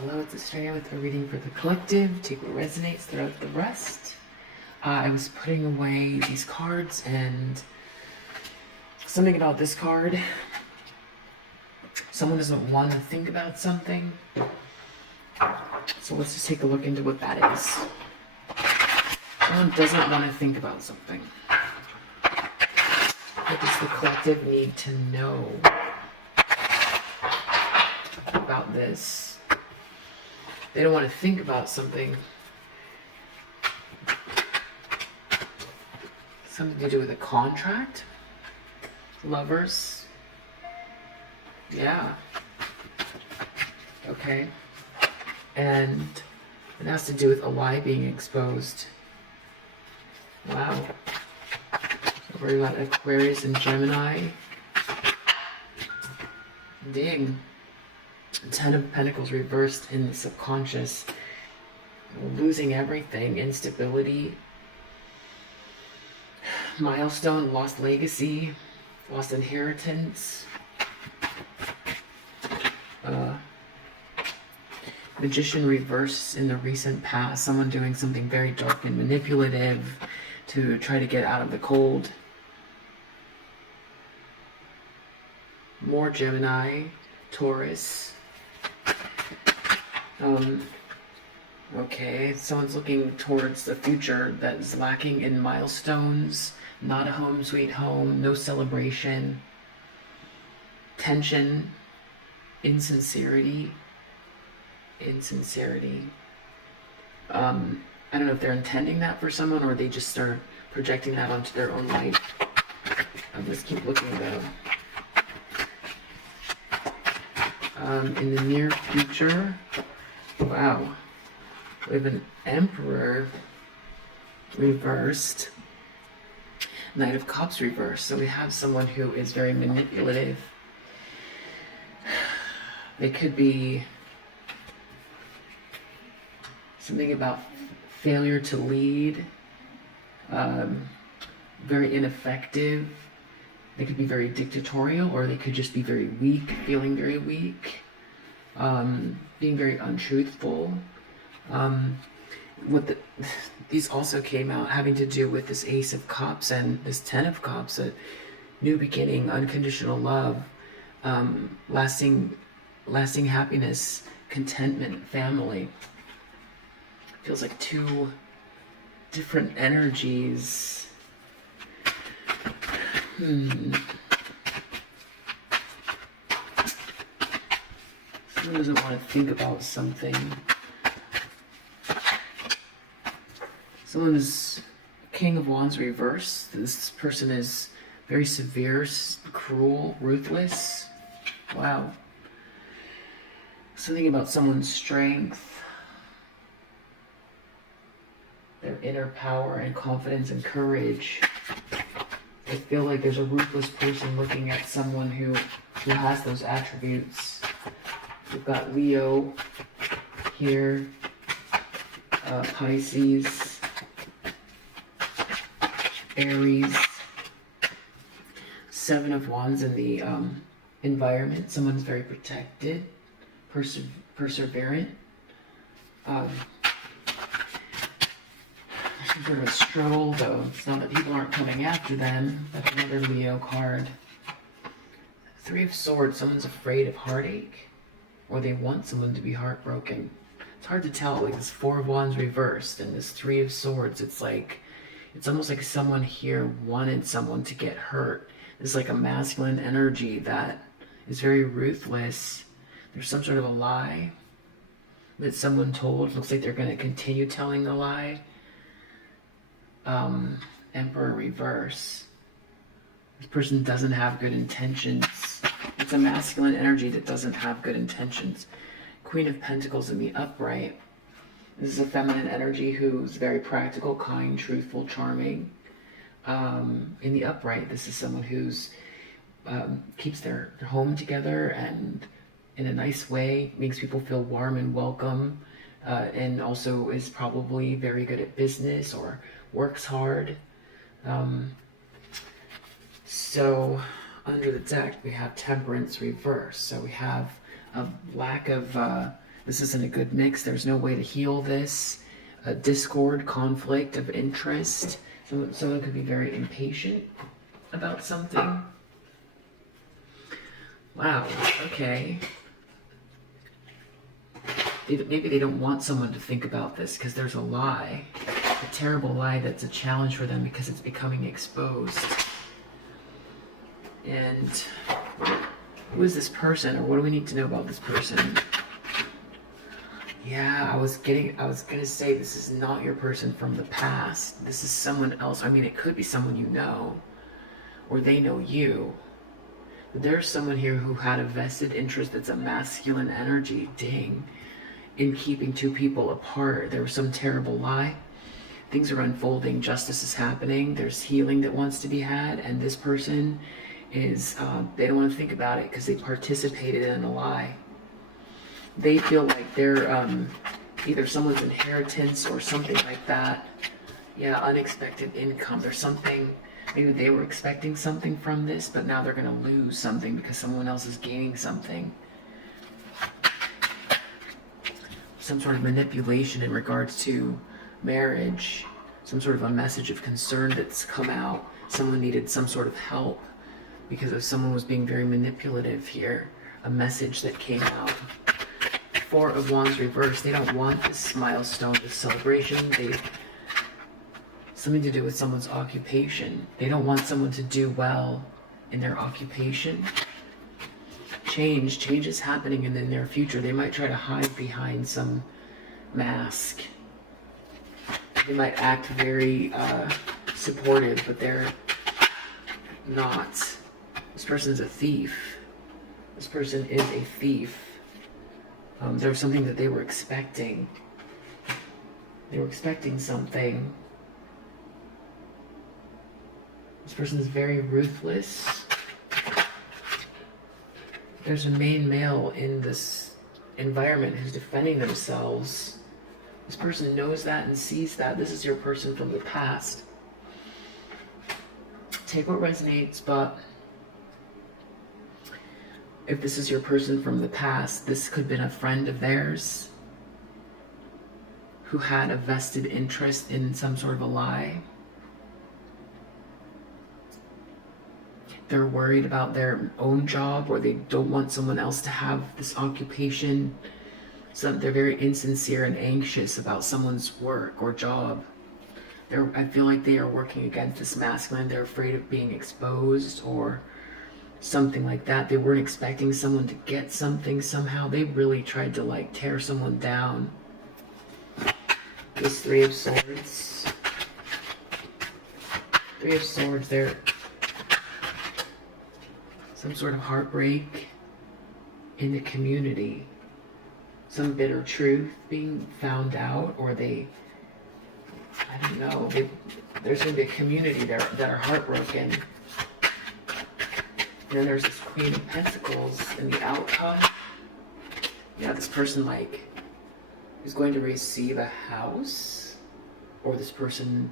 Hello, it's Estrella with a reading for the collective. Take what resonates, throw out the rest. I was putting away these cards and something about this card. Someone doesn't want to think about something. So let's just take a look into what that is. Someone doesn't want to think about something. What does the collective need to know about this? They don't want to think about something. Something to do with a contract? Lovers? Yeah. Okay. And it has to do with a lie being exposed. Wow. So worry about Aquarius and Gemini. Dang. 10 of Pentacles reversed in the subconscious. Losing everything. Instability. Milestone. Lost legacy. Lost inheritance. Magician reversed in the recent past. Someone doing something very dark and manipulative to try to get out of the cold. More Gemini. Taurus. Okay, someone's looking towards the future that is lacking in milestones, not a home sweet home, no celebration, tension, insincerity. I don't know if they're intending that for someone or they just start projecting that onto their own life. I'll just keep looking though. In the near future, wow, we have an Emperor reversed, Knight of Cups reversed. So we have someone who is very manipulative. They could be something about failure to lead, very ineffective. They could be very dictatorial, or they could just be very weak, feeling very weak, being very untruthful. These also came out having to do with this Ace of Cups and this 10 of Cups, a new beginning, unconditional love, lasting happiness, contentment, family. Feels like two different energies. Someone doesn't want to think about something. Someone's King of Wands reversed. This person is very severe, cruel, ruthless. Wow. Something about someone's strength, their inner power and confidence and courage. I feel like there's a ruthless person looking at someone who has those attributes. We've got Leo here, Pisces, Aries, 7 of Wands in the environment. Someone's very protected, perseverant. Some sort of a stroll, though. It's not that people aren't coming after them. That's another Leo card. 3 of Swords. Someone's afraid of heartache, or they want someone to be heartbroken. It's hard to tell. Like this 4 of Wands reversed and this 3 of Swords. It's almost like someone here wanted someone to get hurt. There's like a masculine energy that is very ruthless. There's some sort of a lie that someone told. Looks like they're going to continue telling the lie. Emperor reverse. This person doesn't have good intentions. It's a masculine energy that doesn't have good intentions. Queen of Pentacles in the upright. This is a feminine energy who's very practical, kind, truthful, charming. In the upright, this is someone who's keeps their home together and in a nice way, makes people feel warm and welcome, and also is probably very good at business or works hard. So under the deck we have Temperance reverse. So we have a lack of This isn't a good mix. There's no way to heal this. A discord, conflict of interest. So someone could be very impatient about something. Wow, okay. Maybe they don't want someone to think about this because there's a lie. A terrible lie that's a challenge for them because it's becoming exposed. And who is this person, or what do we need to know about this person? Yeah, I was gonna say this is not your person from the past. This is someone else. I mean, it could be someone you know, or they know you. But there's someone here who had a vested interest that's a masculine energy, ding, in keeping two people apart. There was some terrible lie. Things are unfolding, justice is happening, there's healing that wants to be had, and this person is, they don't want to think about it because they participated in a lie. They feel like they're either someone's inheritance or something like that. Yeah, unexpected income. There's something, maybe they were expecting something from this, but now they're going to lose something because someone else is gaining something. Some sort of manipulation in regards to marriage. Some sort of a message of concern that's come out. Someone needed some sort of help because of someone was being very manipulative here. A message that came out. Four of Wands reversed. They don't want this milestone, this celebration. Something to do with someone's occupation. They don't want someone to do well in their occupation. Change is happening in the near future. They might try to hide behind some mask. They might act very supportive, but they're not. This person's a thief. This person is a thief. There was something that they were expecting. They were expecting something. This person is very ruthless. There's a main male in this environment who's defending themselves. This person knows that and sees that. This is your person from the past. Take what resonates, but if this is your person from the past, this could have been a friend of theirs who had a vested interest in some sort of a lie. They're worried about their own job, or they don't want someone else to have this occupation. So they're very insincere and anxious about someone's work or job. I feel like they are working against this masculine. They're afraid of being exposed or something like that. They weren't expecting someone to get something somehow. They really tried to like tear someone down. This Three of Swords. Three of Swords, they're some sort of heartbreak in the community. Some bitter truth being found out, or I don't know, there's going to be a community there that are heartbroken. And then there's this Queen of Pentacles in the outcome. Yeah, this person is going to receive a house, or this person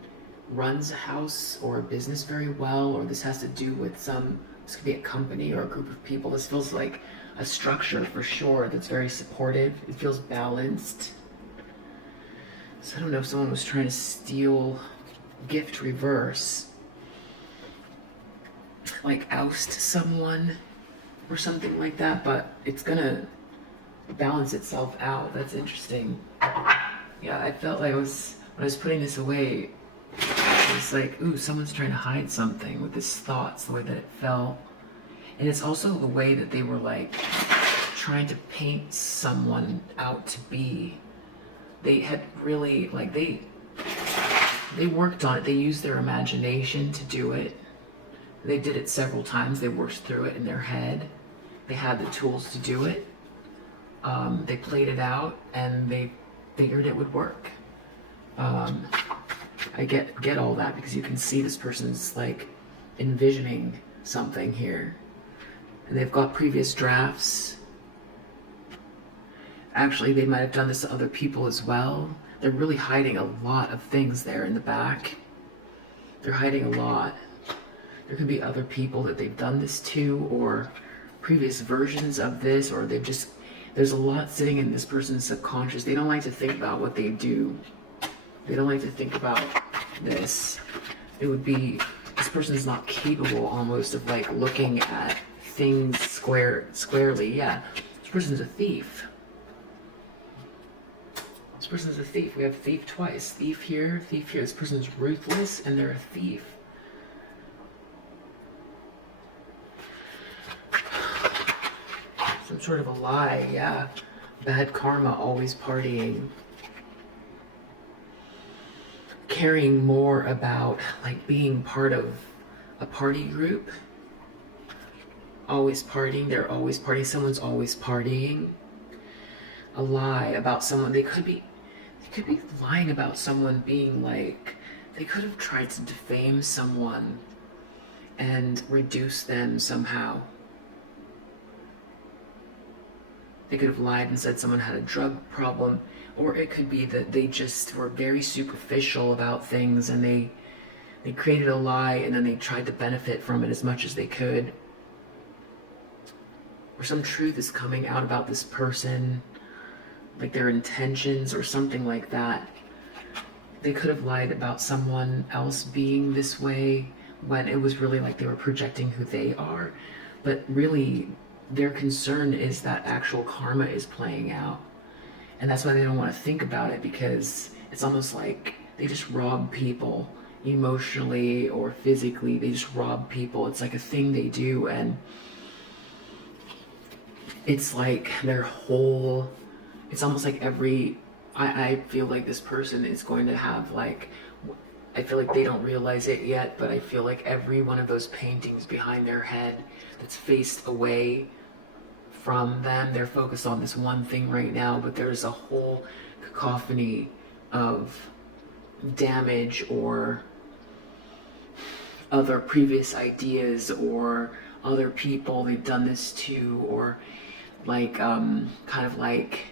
runs a house or a business very well, or this has to do with this could be a company or a group of people. This feels like a structure for sure that's very supportive. It feels balanced. So I don't know if someone was trying to steal gift reverse, like oust someone or something like that, but it's gonna balance itself out. That's interesting. Yeah, I felt like when I was putting this away, it's like, ooh, someone's trying to hide something with this thoughts, the way that it fell. And it's also the way that they were like trying to paint someone out to be. They had really, like, they worked on it. They used their imagination to do it. They did it several times. They worked through it in their head. They had the tools to do it. They played it out, and they figured it would work. I get all that because you can see this person's like envisioning something here. And they've got previous drafts. Actually, they might have done this to other people as well. They're really hiding a lot of things there in the back. They're hiding a lot. There could be other people that they've done this to, or previous versions of this, or they've just There's a lot sitting in this person's subconscious. They don't like to think about what they do. They don't like to think about this. It would be, this person is not capable almost of like looking at things squarely. Yeah, this person is a thief. This person is a thief. We have thief twice. Thief here, thief here. This person is ruthless and they're a thief. Some sort of a lie, yeah. Bad karma, always partying. Caring more about like being part of a party group. Always partying, they're always partying, someone's always partying. A lie about someone, they could be lying about someone being like, they could have tried to defame someone and reduce them somehow. They could have lied and said someone had a drug problem, or it could be that they just were very superficial about things and they created a lie and then they tried to benefit from it as much as they could. Or some truth is coming out about this person, like their intentions or something like that. They could have lied about someone else being this way when it was really like they were projecting who they are, but really their concern is that actual karma is playing out. And that's why they don't want to think about it, because it's almost like they just rob people emotionally or physically. They just rob people. It's like a thing they do, and it's like their whole, it's almost like I feel like this person is going to have like, I feel like they don't realize it yet, but I feel like every one of those paintings behind their head that's faced away from them, they're focused on this one thing right now, but there's a whole cacophony of damage or other previous ideas or other people they've done this to, or like kind of like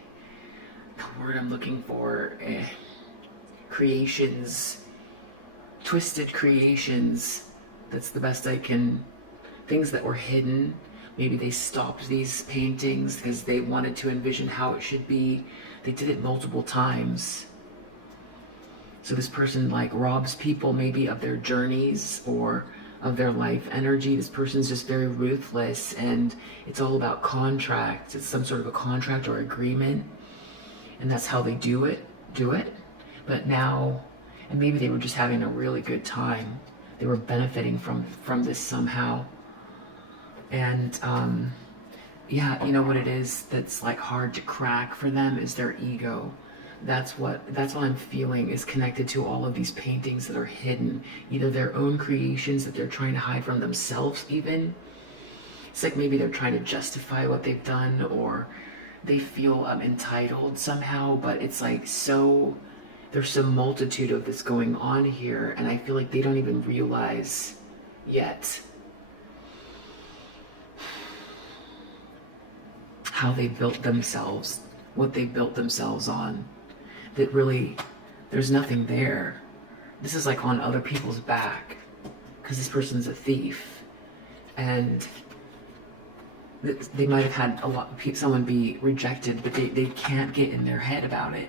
the word I'm looking for, creations, twisted creations. That's the best I can, things that were hidden. Maybe they stopped these paintings because they wanted to envision how it should be. They did it multiple times. So this person like robs people maybe of their journeys or of their life energy. This person's just very ruthless, and it's all about contracts. It's some sort of a contract or agreement, and that's how they do it. But now, and maybe they were just having a really good time. They were benefiting from this somehow. And yeah, you know what it is that's like hard to crack for them is their ego. That's what I'm feeling is connected to all of these paintings that are hidden, either their own creations that they're trying to hide from themselves even. It's like maybe they're trying to justify what they've done, or they feel entitled somehow, but it's like so, there's some multitude of this going on here, and I feel like they don't even realize yet how they built themselves, what they built themselves on, that really, there's nothing there. This is like on other people's back, because this person's a thief, and they might have had someone be rejected, but they can't get in their head about it.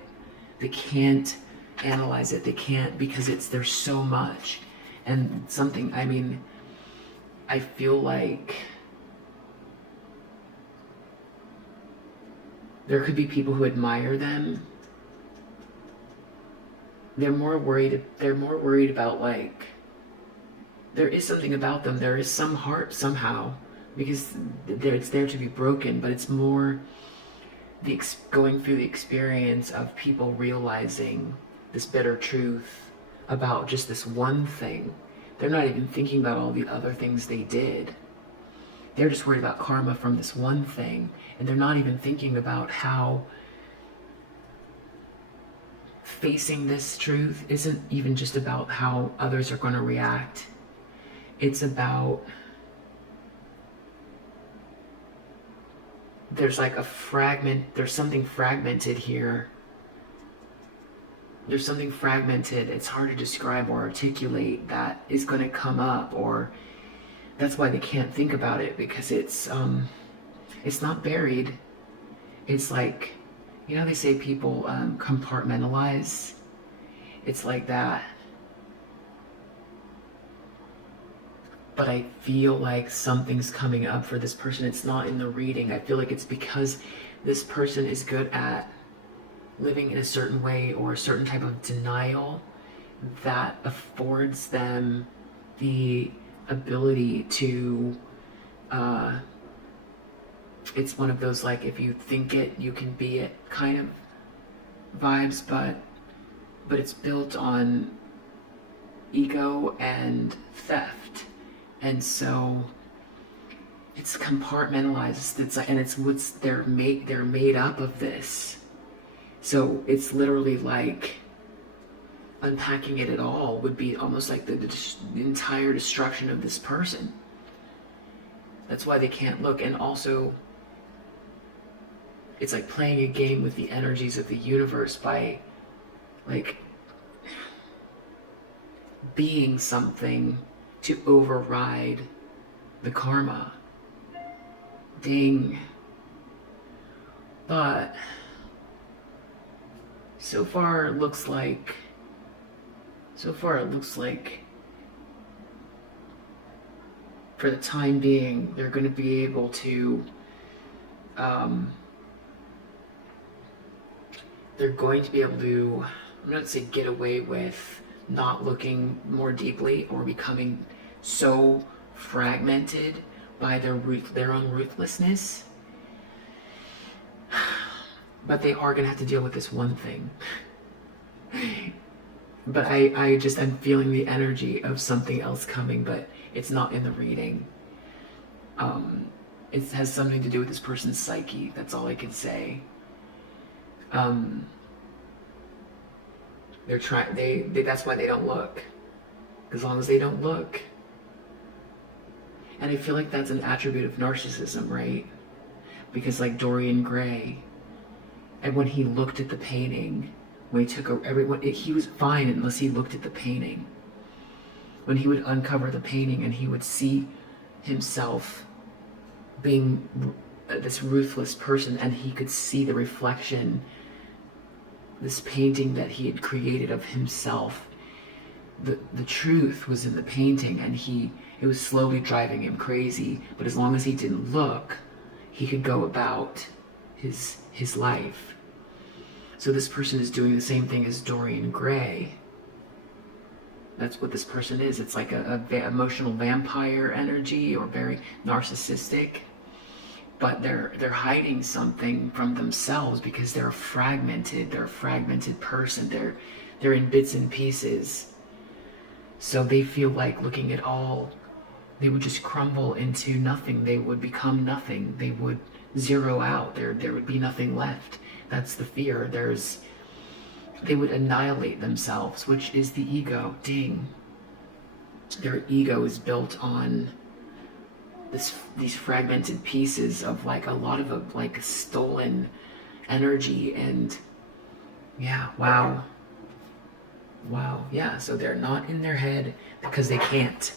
They can't analyze it. They can't, because there's so much. And something, I mean, I feel like there could be people who admire them. They're more worried about like, there is something about them. There is some heart somehow, because it's there to be broken, but it's more going through the experience of people realizing this bitter truth about just this one thing. They're not even thinking about all the other things they did. They're just worried about karma from this one thing, and they're not even thinking about how facing this truth isn't even just about how others are going to react. It's about, there's like there's something fragmented here. There's something fragmented. It's hard to describe or articulate that is going to come up, or that's why they can't think about it, because it's not buried. it's like, you know, they say people compartmentalize. It's like that. But I feel like something's coming up for this person. It's not in the reading. I feel like it's because this person is good at living in a certain way or a certain type of denial that affords them the ability to, it's one of those, like, if you think it, you can be it kind of vibes, but it's built on ego and theft. And so it's compartmentalized. It's like, and it's what's they're made up of this. So it's literally like unpacking it at all would be almost like the entire destruction of this person. That's why they can't look. And also, it's like playing a game with the energies of the universe by, like, being something to override the karma. Ding. But so far it looks like for the time being they're going to be able to they're going to be able to, I'm not going to say get away with not looking more deeply or becoming so fragmented by their own ruthlessness. But they are going to have to deal with this one thing. But I'm feeling the energy of something else coming, but it's not in the reading. It has something to do with this person's psyche. That's all I can say. They're trying. That's why they don't look. As long as they don't look. And I feel like that's an attribute of narcissism, right? Because like Dorian Gray, and when he looked at the painting, when he took everyone, he was fine unless he looked at the painting. When he would uncover the painting and he would see himself being this ruthless person, and he could see the reflection, this painting that he had created of himself. The truth was in the painting, and it was slowly driving him crazy. But as long as he didn't look, he could go about his life. So this person is doing the same thing as Dorian Gray. That's what this person is. It's like a emotional vampire energy, or very narcissistic. But they're hiding something from themselves because they're a fragmented person. They're in bits and pieces. So they feel like looking at all, they would just crumble into nothing. They would become nothing. They would zero out. There would be nothing left. That's the fear. They would annihilate themselves, which is the ego. Ding. Their ego is built on these fragmented pieces of like a lot of like stolen energy. And yeah, wow, yeah. So they're not in their head because they can't,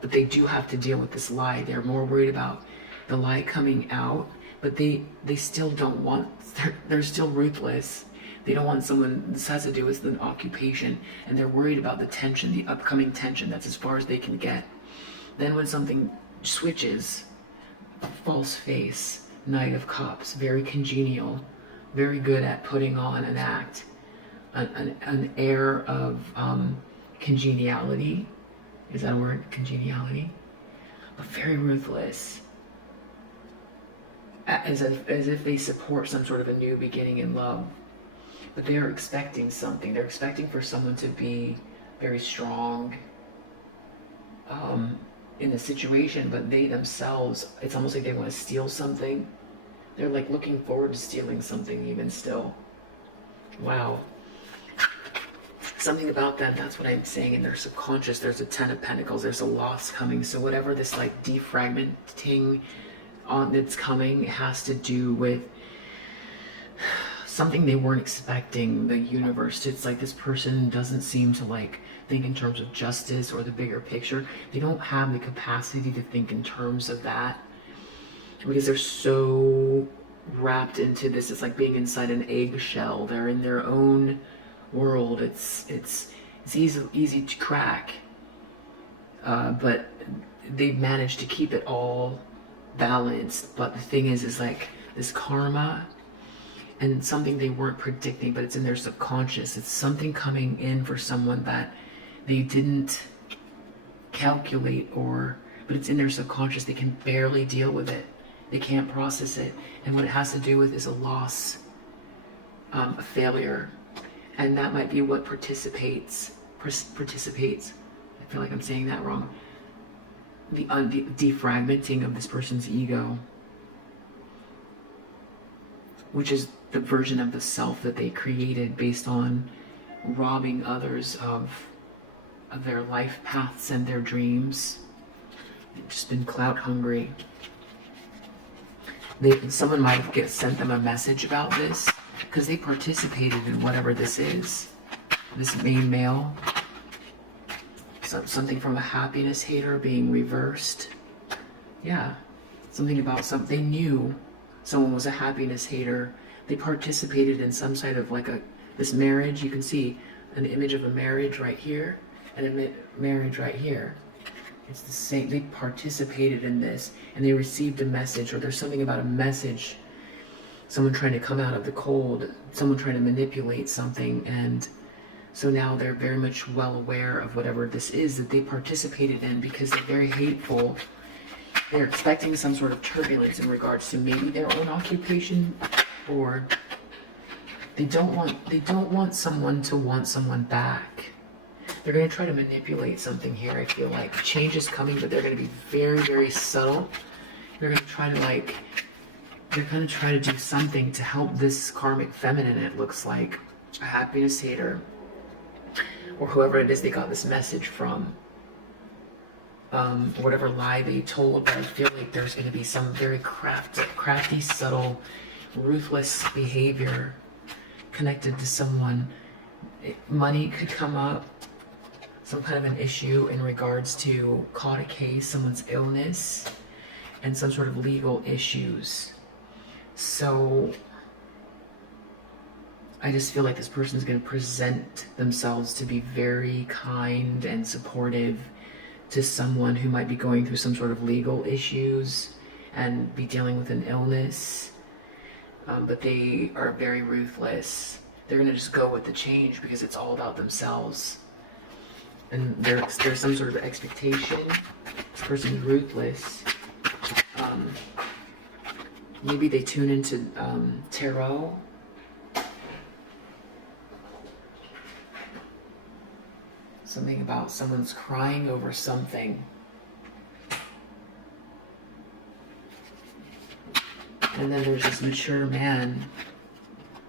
but they do have to deal with this lie. They're more worried about the lie coming out, but they still don't want, they're still ruthless. They don't want someone, this has to do with an occupation, and they're worried about the tension, the upcoming tension. That's as far as they can get. Then when something switches, false face, Knight of Cups, very congenial, very good at putting on an act, an air of congeniality. Is that a word? Congeniality? But very ruthless. As if they support some sort of a new beginning in love. But they are expecting something. They're expecting for someone to be very strong in the situation, but they themselves, it's almost like they want to steal something. They're like looking forward to stealing something even still. Wow. Something about them, that's what I'm saying, in their subconscious. There's a 10 of Pentacles, there's a loss coming. So whatever this like defragmenting that's coming, it has to do with something they weren't expecting the universe to. It's like this person doesn't seem to like think in terms of justice or the bigger picture. They don't have the capacity to think in terms of that because they're so wrapped into this. It's like being inside an eggshell. They're in their own world. It's easy to crack, but they've managed to keep it all balanced. But the thing is like this karma and something they weren't predicting, but it's in their subconscious. It's something coming in for someone that they didn't calculate, but it's in their subconscious. They can barely deal with it. They can't process it. And what it has to do with is a loss, a failure. And that might be what participates. I feel like I'm saying that wrong. The defragmenting of this person's ego, which is the version of the self that they created based on robbing others of their life paths and their dreams. They've just been clout hungry. Someone might have sent them a message about this because they participated in whatever this is. This main male. Something from a happiness hater being reversed. Yeah. Something about something. They knew someone was a happiness hater. They participated in some sort of like this marriage. You can see an image of a marriage right here and a marriage right here. It's the same. They participated in this and they received a message, or there's something about a message. Someone trying to come out of the cold, someone trying to manipulate something, and so now they're very much well aware of whatever this is that they participated in because they're very hateful. They're expecting some sort of turbulence in regards to maybe their own occupation, or they don't want someone to want someone back. They're going to try to manipulate something here. I feel like change is coming, but they're going to be very, very subtle. They're going to try to do something to help this karmic feminine. It looks like a happiness hater, or whoever it is they got this message from, whatever lie they told. But I feel like there's going to be some very crafty, subtle, ruthless behavior connected to someone. Money could come up, some kind of an issue in regards to caught a case, someone's illness, and some sort of legal issues. So I just feel like this person is going to present themselves to be very kind and supportive to someone who might be going through some sort of legal issues and be dealing with an illness. But they are very ruthless. They're going to just go with the change because it's all about themselves. And there's some sort of expectation. This person's ruthless. Maybe they tune into tarot. Something about someone's crying over something. And then there's this mature man.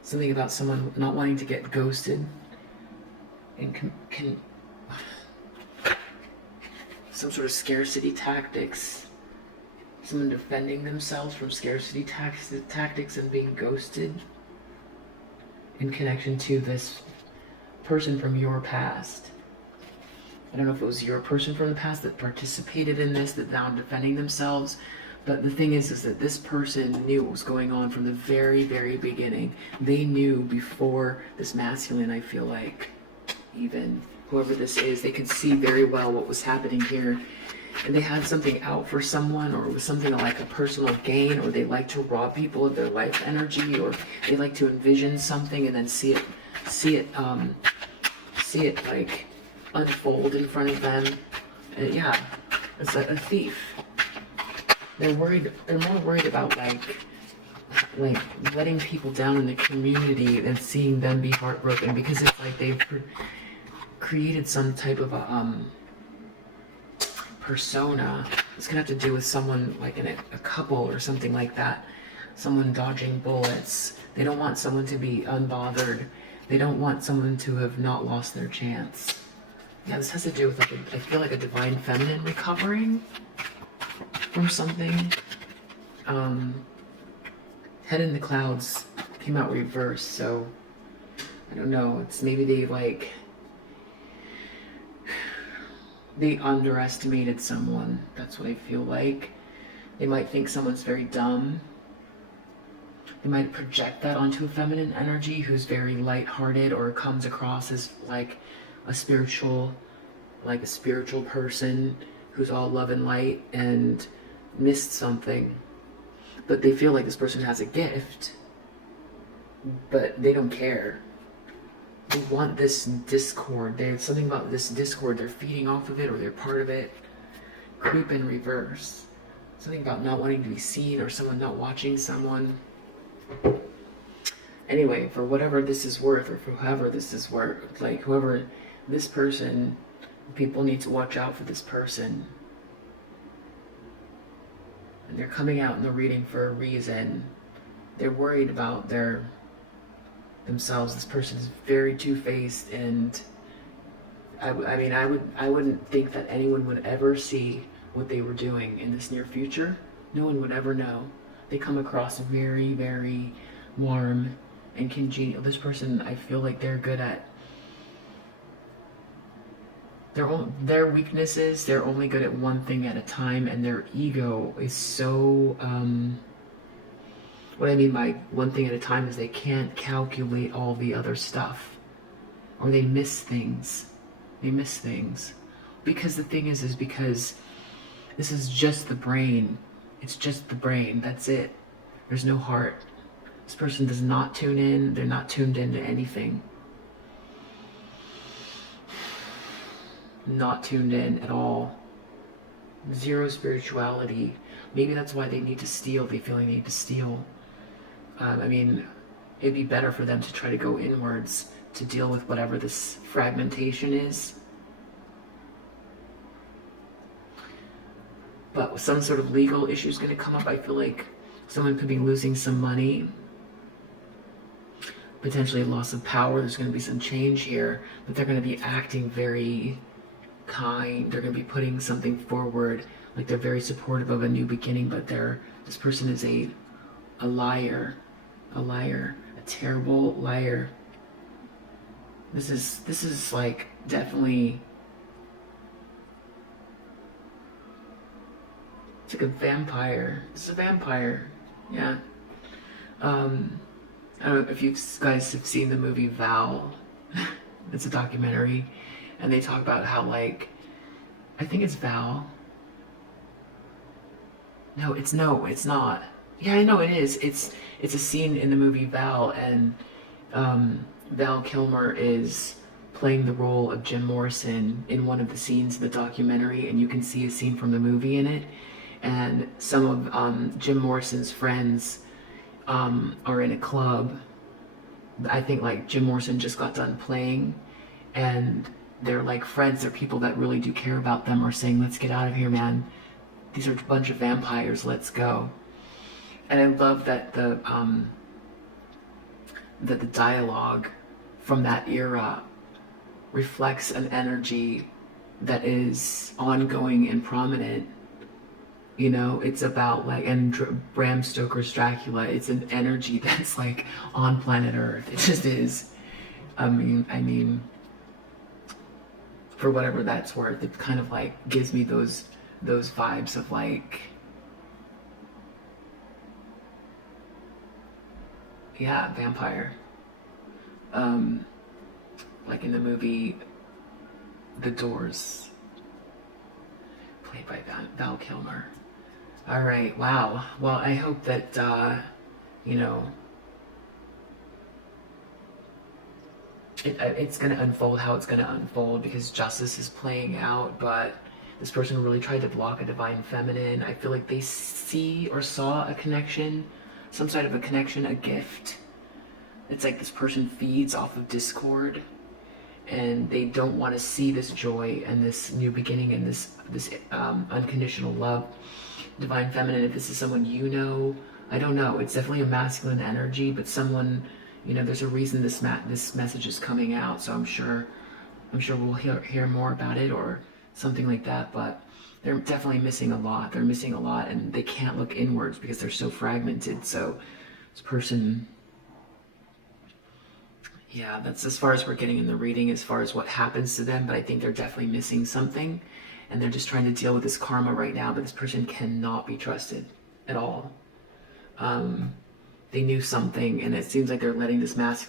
Something about someone not wanting to get ghosted. And some sort of scarcity tactics. Someone defending themselves from scarcity tactics and being ghosted. In connection to this person from your past. I don't know if it was your person from the past that participated in this, that now defending themselves. But the thing is that this person knew what was going on from the very, very beginning. They knew before this masculine, I feel like, even whoever this is, they could see very well what was happening here. And they had something out for someone, or it was something like a personal gain, or they like to rob people of their life energy, or they like to envision something and then see it like unfold in front of them. Yeah, it's a thief. They're more worried about like letting people down in the community than seeing them be heartbroken, because it's like they've created some type of a persona. It's gonna have to do with someone like in a couple or something like that. Someone dodging bullets. They don't want someone to be unbothered. They don't want someone to have not lost their chance. Yeah, this has to do with like I feel like a divine feminine recovering from something. Head in the clouds came out reversed, so I don't know. It's maybe they underestimated someone. That's what I feel like. They might think someone's very dumb. They might project that onto a feminine energy who's very lighthearted or comes across as like a spiritual person who's all love and light and missed something. But they feel like this person has a gift, but they don't care. They want this discord. There's something about this discord. They're feeding off of it, or they're part of it. Creep in reverse. Something about not wanting to be seen, or someone not watching someone. Anyway, for whatever this is worth, or for whoever this is worth, like whoever this person, people need to watch out for this person. And they're coming out in the reading for a reason. They're worried about themselves. This person is very two-faced, and I wouldn't think that anyone would ever see what they were doing in this near future. No one would ever know. They come across very, very warm and congenial. This person, I feel like they're good at their weaknesses. They're only good at one thing at a time, and their ego is so what I mean by one thing at a time is they can't calculate all the other stuff, or they miss things. Because the thing is because this is just the brain. It's just the brain. That's it. There's no heart. This person does not tune in. They're not tuned into anything. Not tuned in at all. Zero spirituality. Maybe that's why they need to steal. They feel they need to steal. It'd be better for them to try to go inwards to deal with whatever this fragmentation is. But some sort of legal issue is going to come up. I feel like someone could be losing some money. Potentially loss of power. There's going to be some change here. But they're going to be acting very kind. They're going to be putting something forward. Like they're very supportive of a new beginning. But this person is a liar. A terrible liar. This is like definitely... It's like a vampire. It's a vampire. Yeah. I don't know if you guys have seen the movie Val. It's a documentary. And they talk about how, like, I think it's Val. No, it's not. Yeah, I know it is. It's a scene in the movie Val, and Val Kilmer is playing the role of Jim Morrison in one of the scenes of the documentary, and you can see a scene from the movie in it. And some of Jim Morrison's friends are in a club. I think like Jim Morrison just got done playing, and they're like friends. They're people that really do care about them, are saying, "Let's get out of here, man. These are a bunch of vampires. Let's go." And I love that the dialogue from that era reflects an energy that is ongoing and prominent. You know, it's about like, and Bram Stoker's Dracula, it's an energy that's like on planet Earth. It just is. I mean, for whatever that's worth, it kind of like gives me those vibes of like, yeah, vampire. Like in the movie The Doors, played by Val Kilmer. All right, wow. Well, I hope that, it's going to unfold how it's going to unfold, because justice is playing out, but this person really tried to block a divine feminine. I feel like they see or saw a connection, some sort of a connection, a gift. It's like this person feeds off of discord, and they don't want to see this joy and this new beginning and this unconditional love. Divine feminine, if this is someone you know, I don't know, it's definitely a masculine energy, but someone, there's a reason this message is coming out, so I'm sure we'll hear more about it or something like that. But they're definitely missing a lot. They're missing a lot, and they can't look inwards because they're so fragmented. So this person, yeah, that's as far as we're getting in the reading as far as what happens to them. But I think they're definitely missing something, and they're just trying to deal with this karma right now. But this person cannot be trusted at all. they knew something, and it seems like they're letting this masculine